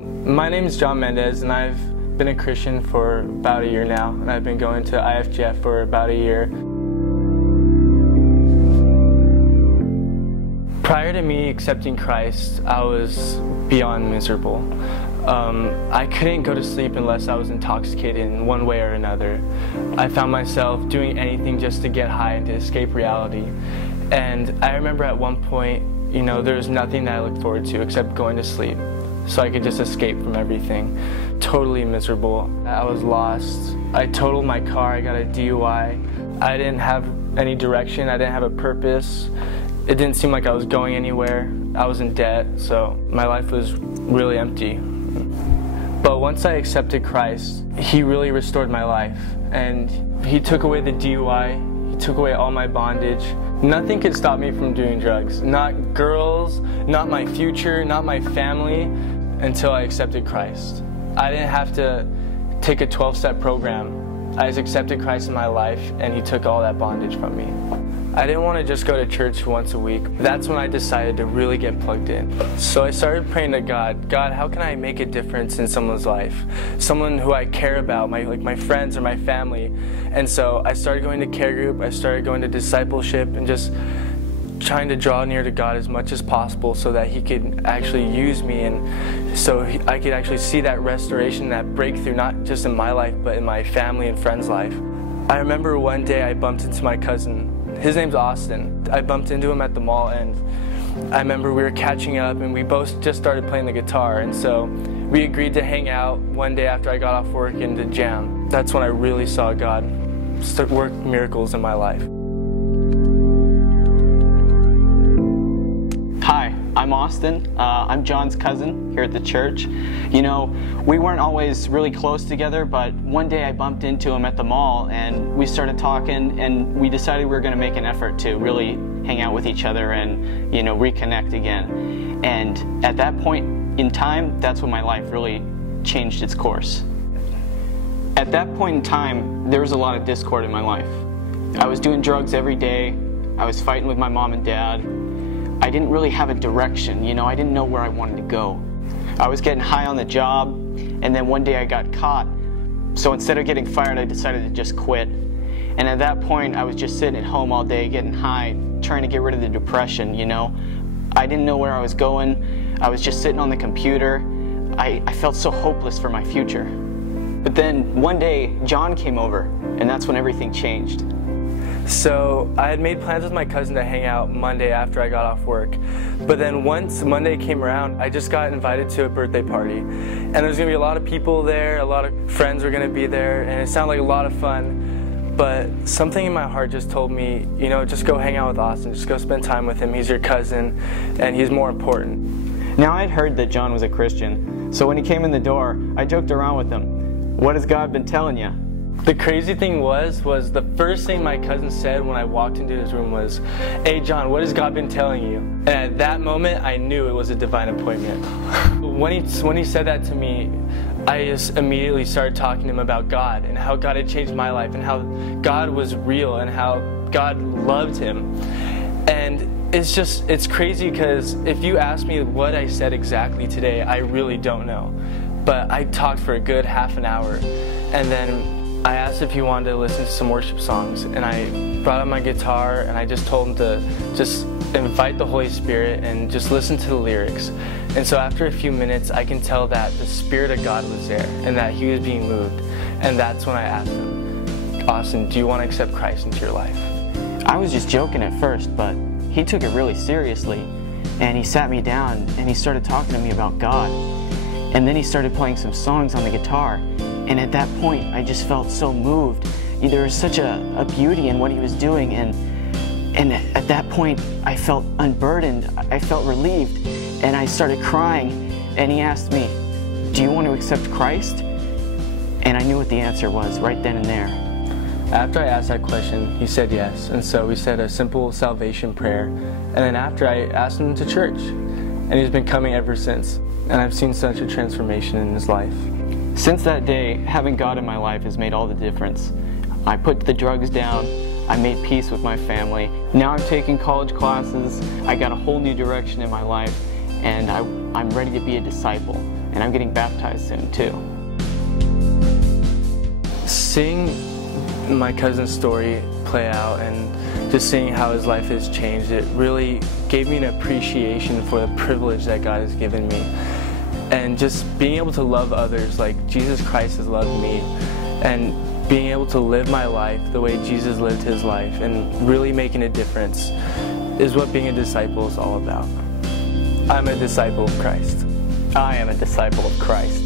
My name is John Mendez, and I've been a Christian for about a year now, and I've been going to IFGF for about a year. Prior to me accepting Christ, I was beyond miserable. I couldn't go to sleep unless I was intoxicated in one way or another. I found myself doing anything just to get high and to escape reality. And I remember at one point, there was nothing that I looked forward to except going to sleep, so I could just escape from everything. Totally miserable. I was lost. I totaled my car. I got a DUI. I didn't have any direction. I didn't have a purpose. It didn't seem like I was going anywhere. I was in debt, so my life was really empty. But once I accepted Christ, He really restored my life. And He took away the DUI. He took away all my bondage. Nothing could stop me from doing drugs. Not girls, not my future, not my family, until I accepted Christ. I didn't have to take a 12-step program. I just accepted Christ in my life, and He took all that bondage from me. I didn't want to just go to church once a week. That's when I decided to really get plugged in. So I started praying to God, God, how can I make a difference in someone's life? Someone who I care about, my friends or my family. And so I started going to care group, I started going to discipleship, and just trying to draw near to God as much as possible so that He could actually use me, and so I could actually see that restoration, that breakthrough, not just in my life, but in my family and friends' life. I remember one day I bumped into my cousin. His name's Austen. I bumped into him at the mall, and I remember we were catching up, and we both just started playing the guitar, and so we agreed to hang out one day after I got off work and to jam. That's when I really saw God work miracles in my life. Hi, I'm Austen. I'm John's cousin here at the church. We weren't always really close together, but one day I bumped into him at the mall and we started talking, and we decided we were going to make an effort to really hang out with each other and, reconnect again. And at that point in time, that's when my life really changed its course. At that point in time, there was a lot of discord in my life. I was doing drugs every day. I was fighting with my mom and dad. I didn't really have a direction, I didn't know where I wanted to go. I was getting high on the job, and then one day I got caught. So instead of getting fired, I decided to just quit. And at that point, I was just sitting at home all day, getting high, trying to get rid of the depression, I didn't know where I was going. I was just sitting on the computer. I felt so hopeless for my future. But then one day, John came over, and that's when everything changed. So I had made plans with my cousin to hang out Monday after I got off work. But then once Monday came around, I just got invited to a birthday party. And there's going to be a lot of people there, a lot of friends were going to be there, and it sounded like a lot of fun. But something in my heart just told me, just go hang out with Austen, just go spend time with him. He's your cousin, and he's more important. Now, I'd heard that John was a Christian, so when he came in the door, I joked around with him. What has God been telling you? The crazy thing was the first thing my cousin said when I walked into his room was, "Hey John, what has God been telling you?" And at that moment, I knew it was a divine appointment. When he said that to me, I just immediately started talking to him about God and how God had changed my life and how God was real and how God loved him. And it's crazy because if you ask me what I said exactly today, I really don't know. But I talked for a good half an hour, and then I asked if he wanted to listen to some worship songs, and I brought out my guitar and I just told him to just invite the Holy Spirit and just listen to the lyrics. And so after a few minutes, I can tell that the Spirit of God was there and that He was being moved. And that's when I asked him, "Austen, do you want to accept Christ into your life?" I was just joking at first, but he took it really seriously. And he sat me down and he started talking to me about God. And then he started playing some songs on the guitar. And at that point, I just felt so moved. There was such a beauty in what he was doing, and at that point, I felt unburdened. I felt relieved, and I started crying. And he asked me, "Do you want to accept Christ?" And I knew what the answer was right then and there. After I asked that question, he said yes, and so we said a simple salvation prayer. And then after, I asked him to church, and he's been coming ever since. And I've seen such a transformation in his life. Since that day, having God in my life has made all the difference. I put the drugs down, I made peace with my family. Now I'm taking college classes, I got a whole new direction in my life, and I'm ready to be a disciple. and I'm getting baptized soon too. Seeing my cousin's story play out and just seeing how his life has changed, it really gave me an appreciation for the privilege that God has given me. And just being able to love others like Jesus Christ has loved me, and being able to live my life the way Jesus lived his life and really making a difference is what being a disciple is all about. I'm a disciple of Christ. I am a disciple of Christ.